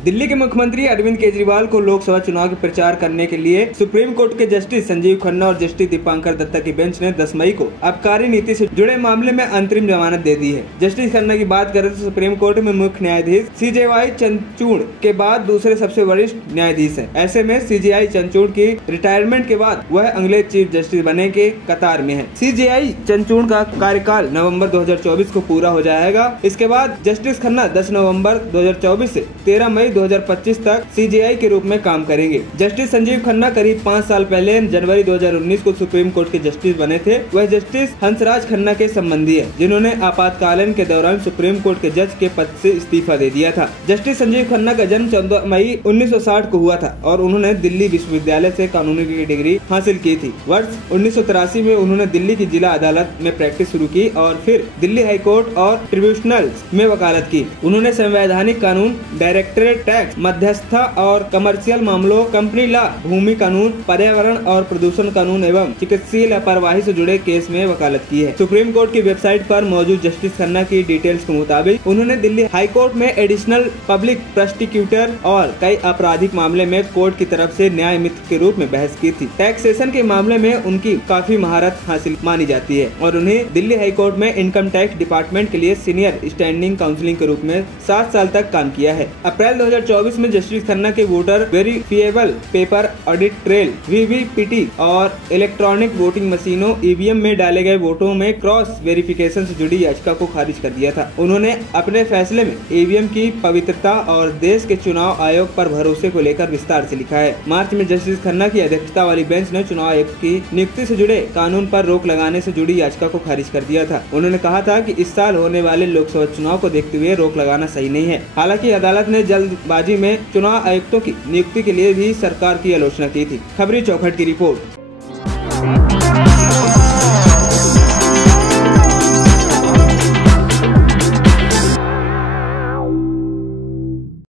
दिल्ली के मुख्यमंत्री अरविंद केजरीवाल को लोकसभा चुनाव के प्रचार करने के लिए सुप्रीम कोर्ट के जस्टिस संजीव खन्ना और जस्टिस दीपांकर दत्ता की बेंच ने 10 मई को आबकारी नीति से जुड़े मामले में अंतरिम जमानत दे दी है। जस्टिस खन्ना की बात करें तो सुप्रीम कोर्ट में मुख्य न्यायाधीश CJY चंद्रचूड़ के बाद दूसरे सबसे वरिष्ठ न्यायाधीश है। ऐसे में CJY चंद्रचूड़ की रिटायरमेंट के बाद वह अगले चीफ जस्टिस बनने के कतार में है। CJY चंद्रचूड़ का कार्यकाल नवम्बर 2024 को पूरा हो जाएगा। इसके बाद जस्टिस खन्ना 10 नवम्बर 2024 से 13 मई 2025 तक CJI के रूप में काम करेंगे। जस्टिस संजीव खन्ना करीब 5 साल पहले जनवरी 2019 को सुप्रीम कोर्ट के जस्टिस बने थे। वह जस्टिस हंसराज खन्ना के संबंधी है, जिन्होंने आपातकालीन के दौरान सुप्रीम कोर्ट के जज के पद से इस्तीफा दे दिया था। जस्टिस संजीव खन्ना का जन्म 14 मई 1960 को हुआ था और उन्होंने दिल्ली विश्वविद्यालय से कानून की डिग्री हासिल की थी। वर्ष 1983 में उन्होंने दिल्ली की जिला अदालत में प्रैक्टिस शुरू की और फिर दिल्ली हाई कोर्ट और ट्रिब्यूनल्स में वकालत की। उन्होंने संवैधानिक कानून, डायरेक्टरेट टैक्स, मध्यस्थता और कमर्शियल मामलों, कंपनी लॉ, भूमि कानून, पर्यावरण और प्रदूषण कानून एवं चिकित्सीय लापरवाही से जुड़े केस में वकालत की है। सुप्रीम कोर्ट की वेबसाइट पर मौजूद जस्टिस खन्ना की डिटेल्स के मुताबिक उन्होंने दिल्ली हाई कोर्ट में एडिशनल पब्लिक प्रोसिक्यूटर और कई आपराधिक मामले में कोर्ट की तरफ से न्याय मित्र के रूप में बहस की थी। टैक्सेशन के मामले में उनकी काफी महारत हासिल मानी जाती है और उन्हें दिल्ली हाई कोर्ट में इनकम टैक्स डिपार्टमेंट के लिए सीनियर स्टैंडिंग काउंसिलिंग के रूप में 7 साल तक काम किया है। अप्रैल 2024 में जस्टिस खन्ना के voter verifiable paper audit trail VVPT और इलेक्ट्रॉनिक वोटिंग मशीनों EVM में डाले गए वोटों में क्रॉस वेरिफिकेशन से जुड़ी याचिका को खारिज कर दिया था। उन्होंने अपने फैसले में EVM की पवित्रता और देश के चुनाव आयोग पर भरोसे को लेकर विस्तार से लिखा है। मार्च में जस्टिस खन्ना की अध्यक्षता वाली बेंच ने चुनाव आयोग की नियुक्ति से जुड़े कानून पर रोक लगाने से जुड़ी याचिका को खारिज कर दिया था। उन्होंने कहा था कि इस साल होने वाले लोकसभा चुनाव को देखते हुए रोक लगाना सही नहीं है। हालांकि अदालत ने जल्दबाजी में चुनाव आयुक्तों की नियुक्ति के लिए भी सरकार की आलोचना की थी। खबरी चौखट की रिपोर्ट।